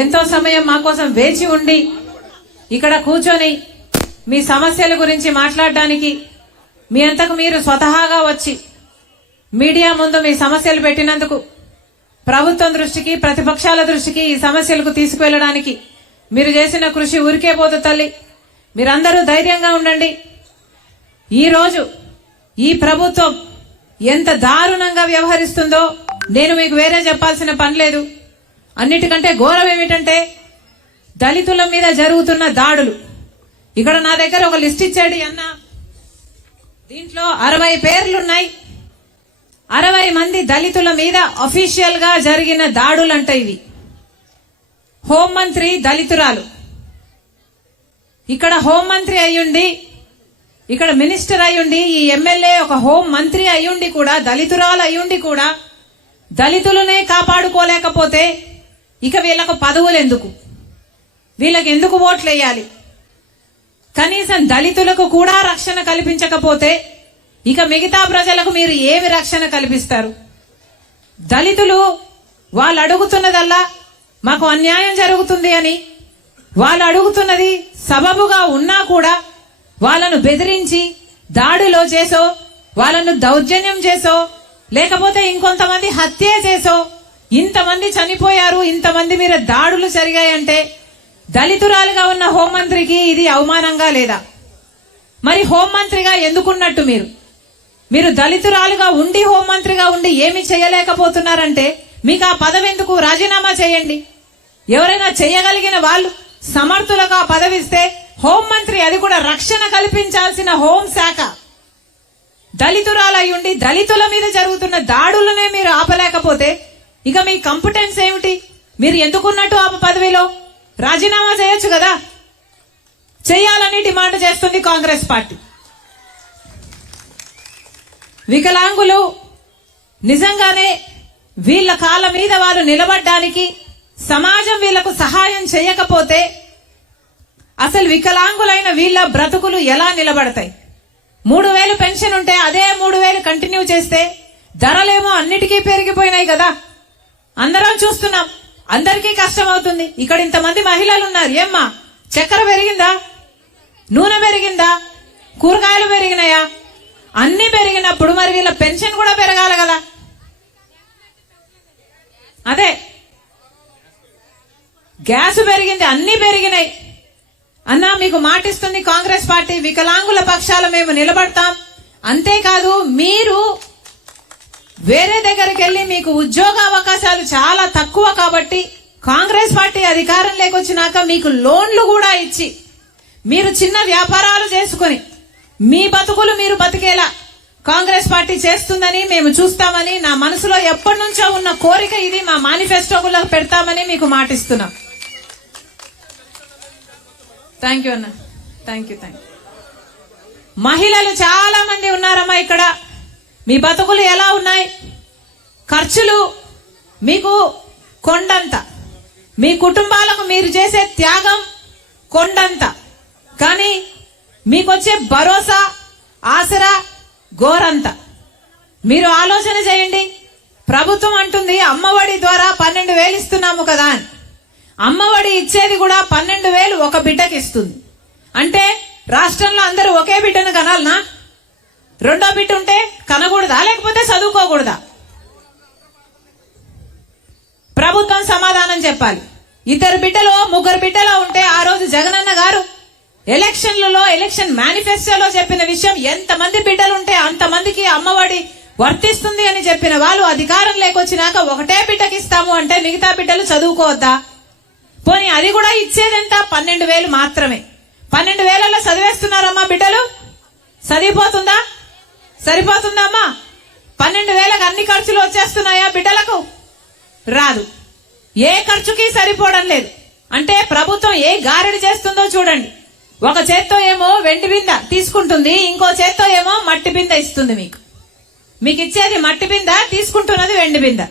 ఎంతో సమయం మా కోసం వేచి ఉండి ఇక్కడ కూర్చొని మీ సమస్యల గురించి మాట్లాడడానికి మీ అంతకు మీరు స్వతహాగా వచ్చి మీడియా ముందు మీ సమస్యలు పెట్టినందుకు ప్రభుత్వం దృష్టికి ప్రతిపక్షాల దృష్టికి ఈ సమస్యలకు తీసుకువెళ్ళడానికి మీరు చేసిన కృషి ఊరికే పోదు తల్లి. మీరందరూ ధైర్యంగా ఉండండి. ఈ రోజు ఈ ప్రభుత్వం ఎంత దారుణంగా వ్యవహరిస్తుందో నేను మీకు వేరే చెప్పాల్సిన పని లేదు. అన్నిటికంటే ఘోరం ఏమిటంటే దళితుల మీద జరుగుతున్న దాడులు. ఇక్కడ నా దగ్గర ఒక లిస్ట్ ఇచ్చాడు అన్న. దీంట్లో 60 పేర్లున్నాయి. 60 మంది దళితుల మీద అఫీషియల్ గా జరిగిన దాడులంట ఇవి. హోంమంత్రి దళితురాలు. ఇక్కడ హోంమంత్రి అయ్యుండి, ఇక్కడ మినిస్టర్ అయ్యుండి, ఈ ఎమ్మెల్యే ఒక హోం మంత్రి అయ్యుండి కూడా, దళితురాలు అయ్యుండి కూడా దళితులనే కాపాడుకోలేకపోతే ఇక వీళ్ళకు పదవులు ఎందుకు? వీళ్ళకి ఎందుకు ఓట్లు వేయాలి? కనీసం దళితులకు కూడా రక్షణ కల్పించకపోతే ఇక మిగతా ప్రజలకు మీరు ఏమి రక్షణ కల్పిస్తారు? దళితులు వాళ్ళు అడుగుతున్నదల్లా మాకు అన్యాయం జరుగుతుంది అని, వాళ్ళు అడుగుతున్నది సబబుగా ఉన్నా కూడా వాళ్ళను బెదిరించి దాడిలో చేసో, వాళ్ళను దౌర్జన్యం చేసో, లేకపోతే ఇంకొంతమంది హత్య చేసో, ఇంతమంది చనిపోయారు, ఇంతమంది మీద దాడులు జరిగాయంటే దళితురాలుగా ఉన్న హోంమంత్రికి ఇది అవమానంగా లేదా? మరి హోంమంత్రిగా ఎందుకున్నట్టు మీరు దళితురాలుగా ఉండి హోంమంత్రిగా ఉండి ఏమి చేయలేకపోతున్నారంటే మీకు ఆ పదవి ఎందుకు? రాజీనామా చేయండి. ఎవరైనా చేయగలిగిన వాళ్ళు సమర్థులకు ఆ పదవిస్తే హోంమంత్రి, అది కూడా రక్షణ కల్పించాల్సిన హోంశాఖ, దళితురాలయ్యుండి దళితుల మీద జరుగుతున్న దాడులనే మీరు ఆపలేకపోతే ఇక మీ కాంపిటెన్స్ ఏమిటి? మీరు ఎందుకున్నట్టు ఆ పదవిలో? రాజీనామా చేయొచ్చు కదా. చేయాలని డిమాండ్ చేస్తుంది కాంగ్రెస్ పార్టీ. వికలాంగులు నిజంగానే వీళ్ళ కాళ్ళ మీద వారు నిలబడ్డానికి సమాజం వీళ్లకు సహాయం చేయకపోతే అసలు వికలాంగులైన వీళ్ళ బ్రతుకులు ఎలా నిలబడతాయి? 3000 పెన్షన్ ఉంటే అదే 3000 కంటిన్యూ చేస్తే ధరలేమో అన్నిటికీ పెరిగిపోయినాయి కదా. అందరం చూస్తున్నాం. అందరికీ కష్టం అవుతుంది. ఇక్కడ ఇంతమంది మహిళలు ఉన్నారు. ఏమ్మా, చక్కెర పెరిగిందా? నూనె పెరిగిందా? కూరగాయలు పెరిగినాయా? అన్ని పెరిగినప్పుడు మరి వీళ్ళ పెన్షన్ కూడా పెరగాలి కదా. అదే గ్యాస్ పెరిగింది, అన్ని పెరిగినాయి. అన్నా, మీకు మాటిస్తుంది కాంగ్రెస్ పార్టీ, వికలాంగుల పక్షాల మేము నిలబడతాం. అంతేకాదు, మీరు వేరే దగ్గరికి వెళ్లి మీకు ఉద్యోగ అవకాశాలు చాలా తక్కువ కాబట్టి కాంగ్రెస్ పార్టీ అధికారం లేకొచ్చినాక మీకు లోన్లు కూడా ఇచ్చి మీరు చిన్న వ్యాపారాలు చేసుకుని మీ బతుకులు మీరు బతికేలా కాంగ్రెస్ పార్టీ చేస్తుందని మేము చూస్తామని నా మనసులో ఎప్పటి నుంచో ఉన్న కోరిక ఇది. మా మేనిఫెస్టోలో పెడతామని మీకు మాటిస్తున్నాం. థ్యాంక్ యూ అన్న. Thank you. మహిళలు చాలా మంది ఉన్నారమ్మా ఇక్కడ. మీ బతుకులు ఎలా ఉన్నాయి? ఖర్చులు మీకు కొండంత, మీ కుటుంబాలకు మీరు చేసే త్యాగం కొండంత, కానీ మీకొచ్చే భరోసా ఆసరా గోరంత. మీరు ఆలోచన చేయండి. ప్రభుత్వం అంటుంది అమ్మఒడి ద్వారా 12,000 ఇస్తున్నాము కదా అని. అమ్మఒడి ఇచ్చేది కూడా 12,000 ఒక బిడ్డకి ఇస్తుంది. అంటే రాష్ట్రంలో అందరూ ఒకే బిడ్డను కనాలనా? రెండో బిడ్డ ఉంటే కనకూడదా? లేకపోతే చదువుకోకూడదా? ప్రభుత్వం సమాధానం చెప్పాలి. 2 బిడ్డలో 3 బిడ్డలో ఉంటే ఆ రోజు జగనన్న గారు ఎలక్షన్లలో ఎలక్షన్ మేనిఫెస్టోలో చెప్పిన విషయం, ఎంతమంది బిడ్డలుంటే అంతమందికి అమ్మఒడి వర్తిస్తుంది అని చెప్పిన వాళ్ళు అధికారం లేకొచ్చినాక ఒకటే బిడ్డకి ఇస్తాము అంటే మిగతా బిడ్డలు చదువుకోవద్దా? పోనీ అది కూడా ఇచ్చేదెంత? 12,000 మాత్రమే. 12,000లో చదివేస్తున్నారమ్మా బిడ్డలు? చదివిపోతుందా? సరిపోతుందమ్మా? 12,000కి అన్ని ఖర్చులు వచ్చేస్తున్నాయా బిడ్డలకు? రాదు. ఏ ఖర్చుకి సరిపోవడం లేదు. అంటే ప్రభుత్వం ఏ గారెడి చేస్తుందో చూడండి. ఒక చేత్తో ఏమో వెండి బింద తీసుకుంటుంది, ఇంకో చేత్తో ఏమో మట్టి బింద ఇస్తుంది. మీకు ఇచ్చేది మట్టి బింద, తీసుకుంటున్నది వెండి బింద.